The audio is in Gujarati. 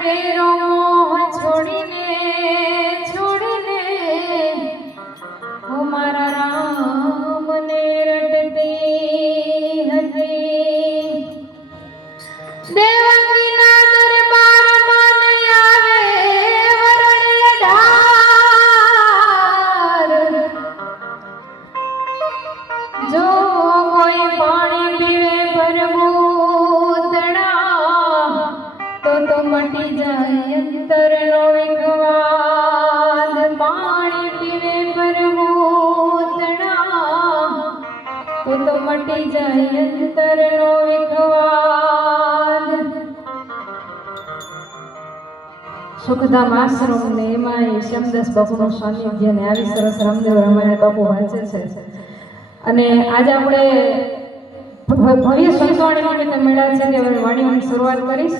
તેરો મોહ છોડીને હું મારા રામને રટતી હતી. દેવકીના દરબારમાં ન આવે વરણ્ય ઢાર. જો કોઈ પાણી પીવે ભરભૂતણા તો મટી જાય અંતરનો વિખવાદ. પાણી પીવે ભરભૂતણા તો મટી જાય અંતરનો વિખવાદ. સુખધામ આશ્રમ ને એમાં શ્યામદાસ બાપુનું સાનિધ્ય ને આવી સરસ રામદેવ રામાયણ બાપુ વાંચે છે. અને આજે આપણે ભવ્ય સંતવાણી નિમિત્તે મળ્યા છે કે હવે વાણીઓની શરૂઆત કરીશ.